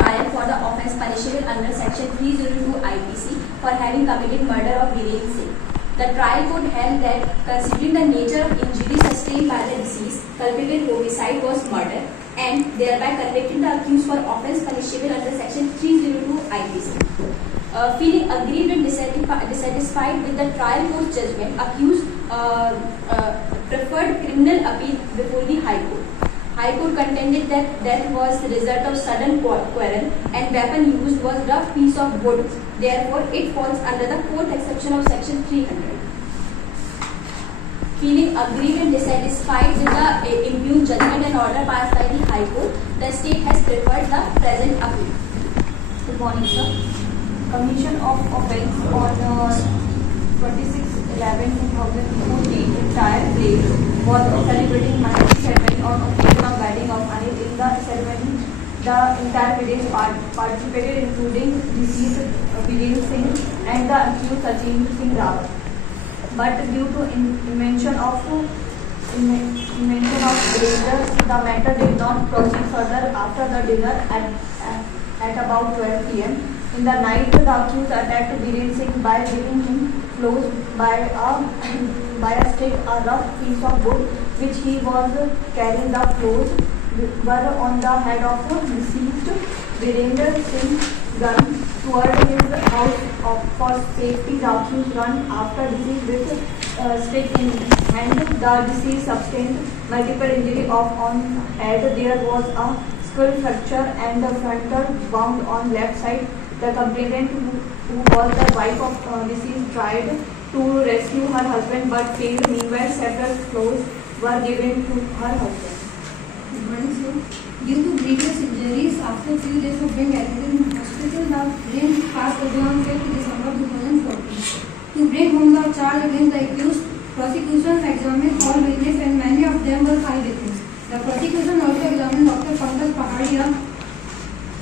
trial for the offence punishable under section 302 IPC for having committed murder of Viren Singh. The trial court held that considering the nature of injury sustained by the deceased, culpable homicide was murder and thereby convicting the accused for offence punishable under section 302 IPC. Feeling aggrieved and dissatisfied with the trial court's judgment, accused preferred criminal appeal before the High Court. High Court contended that death was the result of sudden quarrel and weapon used was rough piece of wood. Therefore, it falls under the fourth exception of section 300. Feeling aggrieved and dissatisfied with the impugned judgment and order passed by the High Court, the state has preferred the present appeal. Good morning, sir. Commission of offence on 26/11/2014 in Tire Place was celebrating marriage ceremony on occasion of wedding of Anil. In the ceremony, the entire village participated, including deceased Viren Singh and the accused Sachin Singh Rawat. But due to invention of danger, the matter did not proceed further after the dinner at about 12 p.m. In the night, the accused attacked Viren Singh by giving him blows by a stick, a rough piece of wood which he was carrying. The blows were on the head of deceased Virender Singh. Gun toward his house for safety. The accused run after deceased with stick in hand. The deceased sustained multiple injury on head. There was a skull fracture and the frontal wound on left side. The complainant, who was the wife of deceased, tried to rescue her husband but failed. Meanwhile, several blows were given to her husband. Good morning, sir. Due to grievous injuries, after few days of being admitted in hospital, the Viren passed away on 5th December 2014. To bring home the charge against the accused, prosecution examined all witnesses and many of them were eyewitnesses. The prosecution also examined Dr. Pankaj Pahadia,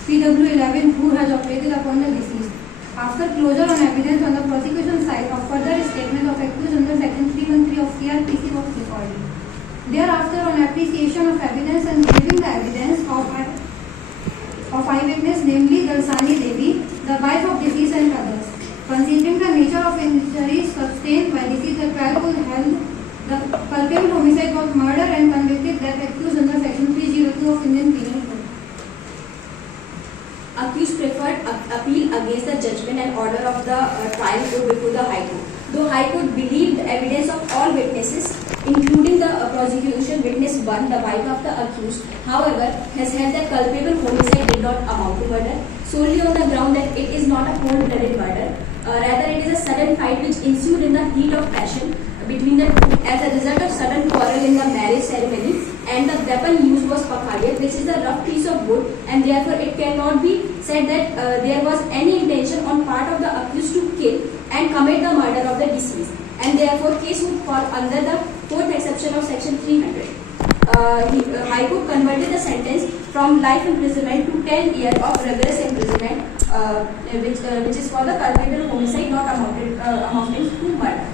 PW11, who has operated upon the deceased. After closure on evidence on the prosecution side, a further statement of accused under section 313 of CRPC was recorded. Thereafter, on appreciation of evidence and giving the evidence of eyewitness, namely Dalsani Devi, the wife of deceased and others. Considering the nature of injuries sustained by deceased, the trial court held the culpable homicide was murder and convicted that accused under section 302 of Indian Penal Code. Accused preferred appeal against the judgment and order of the trial court before the High Court. Though High Court believed the evidence of all witnesses, including the prosecution witness 1, the wife of the accused, however, has held that culpable homicide did not amount to murder, solely on the ground that it is not a cold-blooded murder. Rather, it is a sudden fight which ensued in the heat of passion between the two as a result of sudden quarrel in the marriage ceremony, and the weapon used was pakhadia, which is a rough piece of wood, and therefore it cannot be said that there was any intention on part of the accused to kill and commit the murder of the deceased, and therefore case would fall under the fourth exception of section 300. High Court converted the sentence from life imprisonment to 10 years of rigorous imprisonment, which is for the culpable homicide not amounting to murder.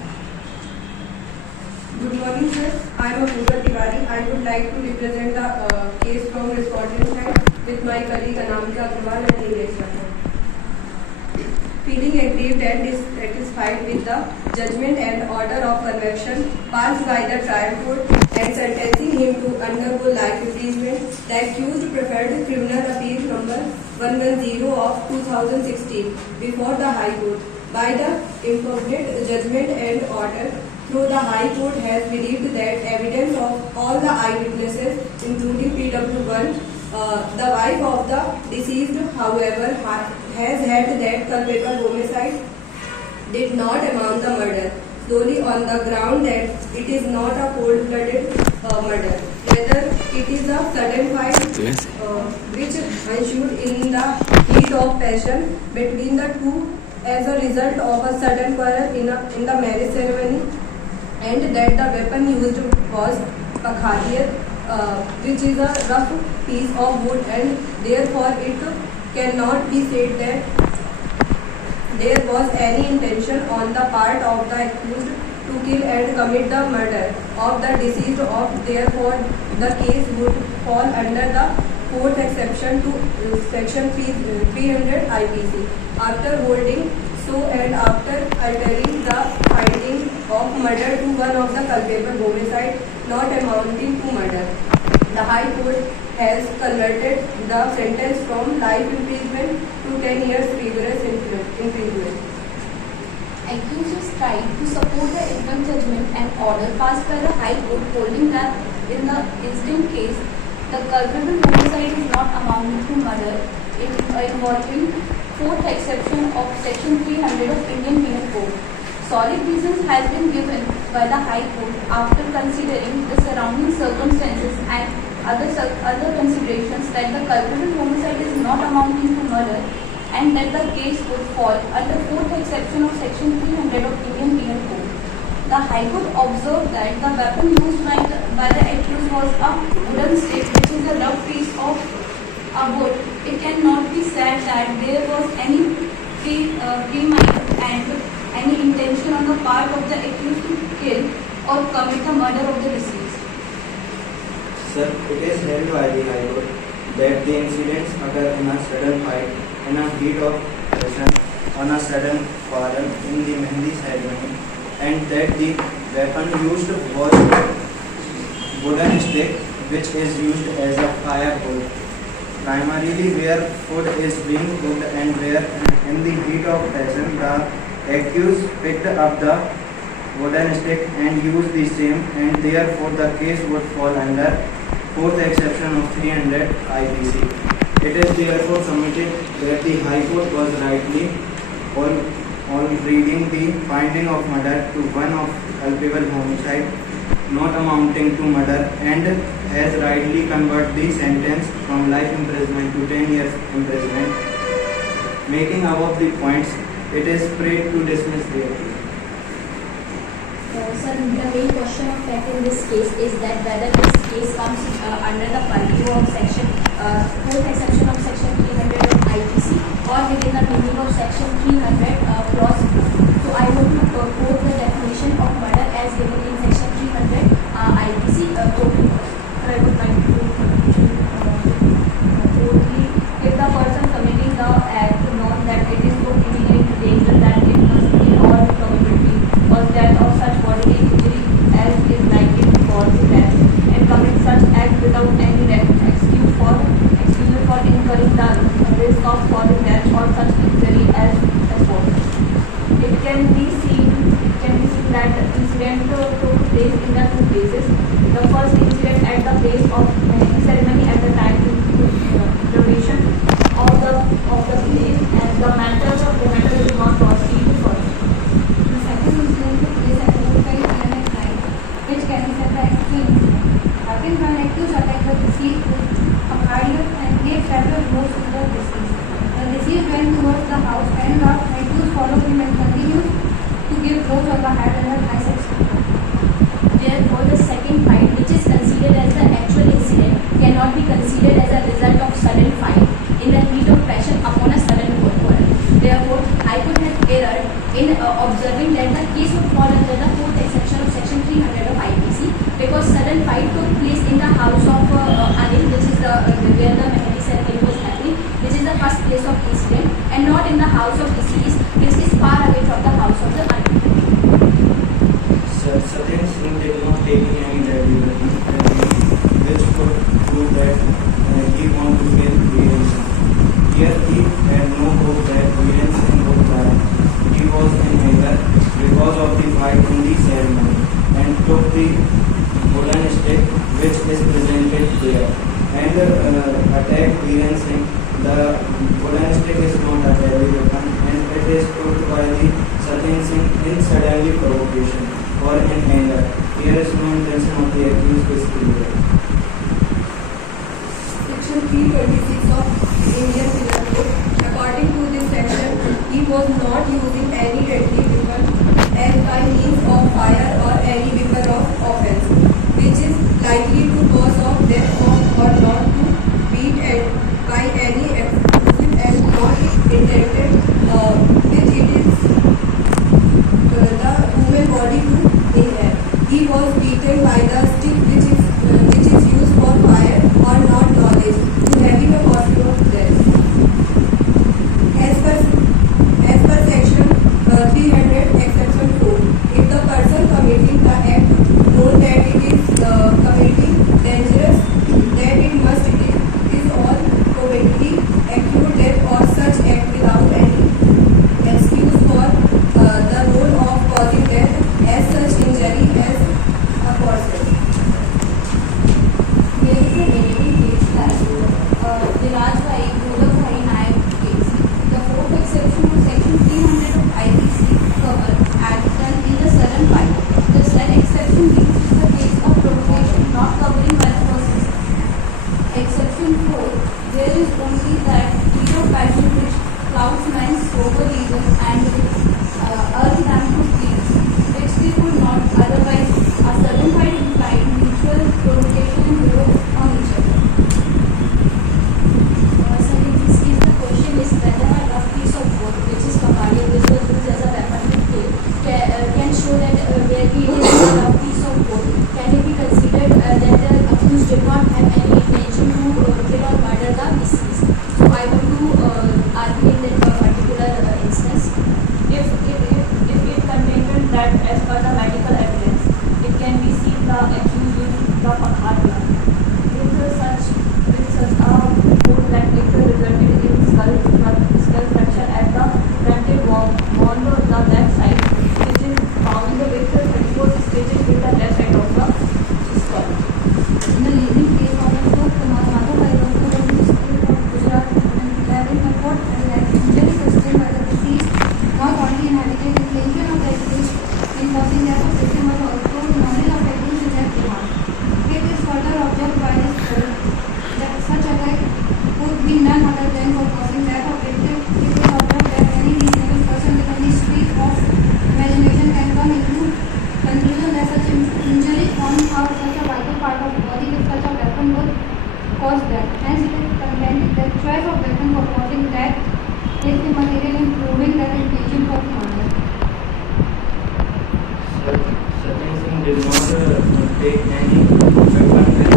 Good morning, sir. I am Moot Tiwari. I would like to represent the case from respondent side with my colleague Anamika Agrawal and Nilesh Rathod. Feeling aggrieved and dissatisfied with the judgment and order of conviction passed by the trial court and sentencing him to undergo life imprisonment, the accused preferred criminal appeal number 110 of 2016 before the High Court. By the impugned judgment and order, through the High Court has believed that evidence of all the eyewitnesses, including PW1, the wife of the deceased, however, has held that culpable homicide did not amount to murder, solely on the ground that it is not a cold-blooded murder. Rather, it is a sudden fight which ensued in the heat of passion between the two as a result of a sudden quarrel in the marriage ceremony, and that the weapon used was pakhadia, which is a rough piece of wood, and therefore it cannot be said that there was any intention on the part of the accused to kill and commit the murder of the deceased. Therefore, the case would fall under the fourth exception to section 300 IPC. After holding so and after altering the finding of murder to one of the culpable homicide not amounting to murder, the High Court has converted the sentence from life imprisonment to 10 years rigorous imprisonment. Accused is tried to support the interim judgment and order passed by the High Court holding that in the incident case, the culpable homicide is not amounting to murder involving fourth exception of section 300 of Indian Penal Code. Solid reasons has been given by the High Court after considering the surrounding circumstances and other considerations that the culpable homicide is not amounting to murder and that the case would fall under fourth exception of section 300 of Indian Penal Code. The High Court observed that the weapon used by the accused was a wooden stick, which is a rough piece of a wood. It cannot be said that there was any premise and any intention on the part of the accused to kill or commit the murder of the deceased. Sir, it is held by the High Court that the incidents occur in a sudden fight, in a heat of passion, on a sudden quarrel in the Mehndi ceremony, and that the weapon used was wooden stick, which is used as a firewood, primarily where food is being cooked and where in the heat of passion the accused picked up the wooden stick and used the same, and therefore the case would fall under fourth exception of 300 IPC. It is therefore submitted that the High Court was rightly on reading the finding of murder to one of culpable homicide not amounting to murder and has rightly converted the sentence from life imprisonment to 10 years imprisonment. Making above the points, it is prayed to dismiss the appeal. Sir, the main question of fact in this case is that whether this case comes under the purview of section fourth exception of section 300 of IPC or within the meaning of section 300 clause 4. So I want to quote the definition of murder as given in section 300 IPC total. I would like to if the person committing the act knows that it is so imminent danger that it must be in all probability cause death or such bodily injury as is likely to cause death and commit such act without any excuse for incurring the risk of causing death or such injury as possible. It can be seen that the incident took place in the two places. The first incident at the place of ceremony at the time duration of the place and the matter is not proceeded further. The second incident took place at 4:05 p.m. at night, which can be said the actual incident. Again, when accused attacked the deceased with a cardiac and gave several blows to the deceased. The deceased went towards the house and the accused followed him and continued to give blows on the head and the biceps. Therefore, the second fight, which is considered as the actual incident, cannot be considered as a result of sudden fight in the heat of passion upon a sudden quarrel. Therefore, I could have erred in observing that the case would fall under the fourth exception of section 300 of IPC because sudden fight took place in the house of Anil, which is where the Mehndi ceremony was happening, which is the first place of incident, and not in the house of deceased, which is far away from the house of the Anil. Certain Singh did not take any deliberately, which could prove that he wanted to kill Veer Singh. Here he had no hope that Veer Singh would die. He was in anger because of the fight in the ceremony and took the wooden stick which is presented there and attacked Veer Singh. The wooden stick is not a deadly weapon and it is proved by the Satin Singh in suddenly provocation or in anger. Here is no intention of the accused is clear. Section 326 of Indian Penal Code. According to this section, he was not using any deadly weapon as by means of fire or any weapon of offense, which is likely to cause of death or not to beat by any explosive and not intended, which it is the human body to inhale. He was beaten by the stick which is used for fire or not knowledge to place the material in proving that intention was murder. Sir, did not take any weapon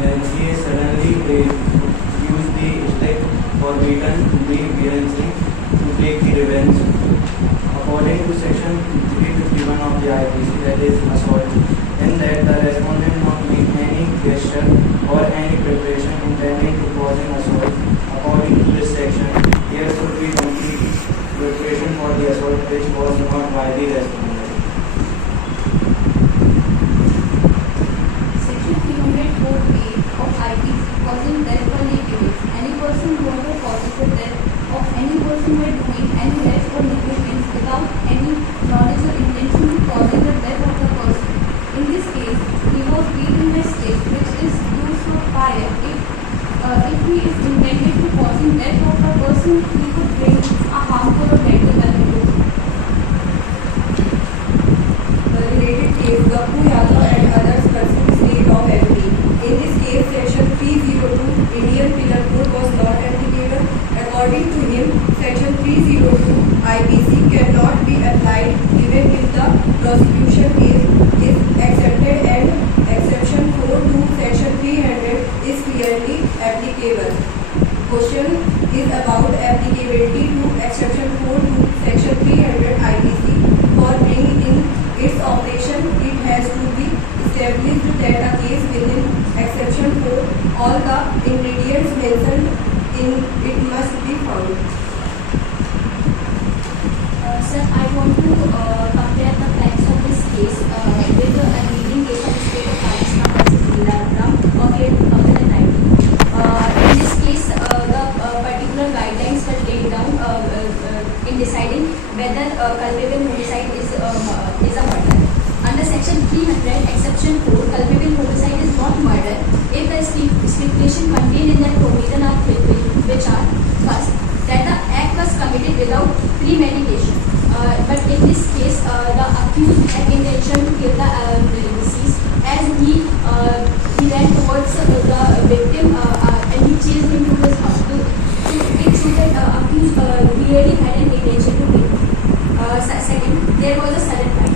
and he suddenly used the stick forbidden to be Viren Singh to take the revenge. According to section 351 of the IPC, that is assault, in that the respondent not make any gesture or any preparation intending to cause an assault. According to this section, there should be complete preparation for the assault which was not by the respondent. Section 304A of IPC causing death or negligence. Any person who ever causes the death of any person by doing any rash or negligence without any knowledge or intention to causing the death of the person. In this case, he was beaten by stick, which is used for fire. If he is intended to causing death of the person, he could bring a harmful or deadly weapon to him. The related case, Gappu Yadav and others pursue state of MP. In this case, section 302 Indian Penal Code was not applicable. According to him, section 302 IPC cannot be applied even if the prosecution is accepted and exception 4 to section 300 is clearly applicable. Question is about applicability to exception 4 to section 300 IPC. For bringing in its operation, it has to be established that a case within exception 4, all the ingredients mentioned in it must be found. Sir, I want to compare the facts of this case with a leading case of the state of Pakistan versus Milagram of year 2019. In this case, the particular guidelines were laid down in deciding whether culpable homicide is a murder. Under section 300, exception 4, culpable homicide is not murder if the stipulation contained in that provision are which are first, that the act was committed without premeditation. But in this case, the accused had intention to kill the deceased as he ran towards the victim and he chased him to his house. So it shows that the accused really had an intention to kill him. Second, there was a sudden fight.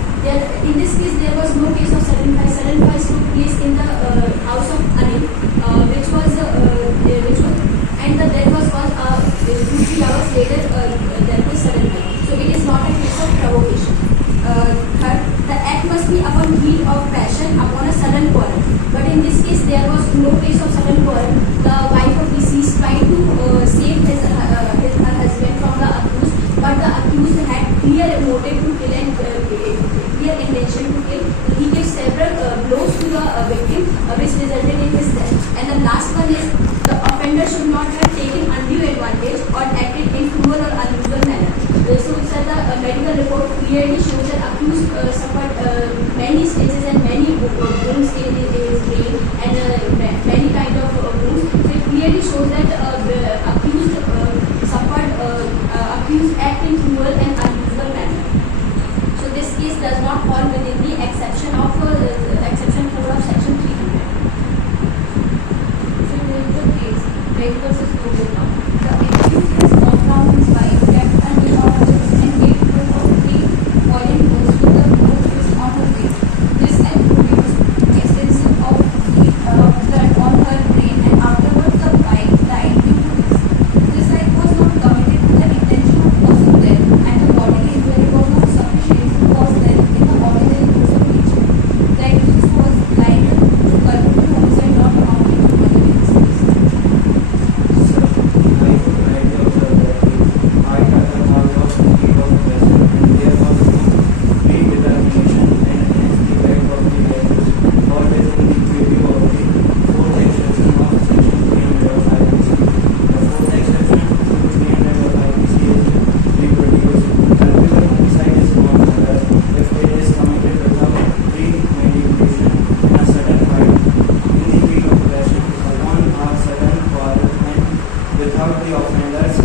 In this case, there was no case of sudden fight. Sudden fight took place in the house of Anil, which was and the death was caused 2-3 hours later. There was sudden fight. So it is not a case of provocation. Third, the act must be upon heat of passion upon a sudden quarrel. But in this case, there was no case of sudden quarrel. The wife of deceased tried to save her husband from the accused, but the accused had clear motive to kill and clear intention to kill. He gave several blows to the victim, which resulted in his death. And the last one is the offender should not have taken undue advantage or acted in cruel or unusual manner. So the medical report clearly shows that accused suffered many stitches and many wounds in his brain and many kind of wounds. So it clearly shows that the accused accused act in cruel and unusual manner. So this case does not fall within the exception of exception 4 of section 300. So there is the case, Drake versus Gopinath. The accused has knocked down his wife, kept a knee on her chest and gave her 3 violent blows with the blows on her face. This had produced extensive of blood on her brain and afterwards the wife died due to this. This act was not committed with the intention of causing death and the bodily injury was not sufficient to cause death in the ordinary course of nature. The accused was liable to culpable homicide not amounting to murder in this case. Sir, I would like to observe that I got the house of heat of passion and there was no predetermination and hence the fact of the values always in the preview of the fourth exception of section 300 of IPC. The fourth exception to 300 of IPC is reproduced. Culpable homicide is not murder if it is committed without premeditation in a sudden fight, in the heat of passion, upon a sudden quarrel, and without the offender's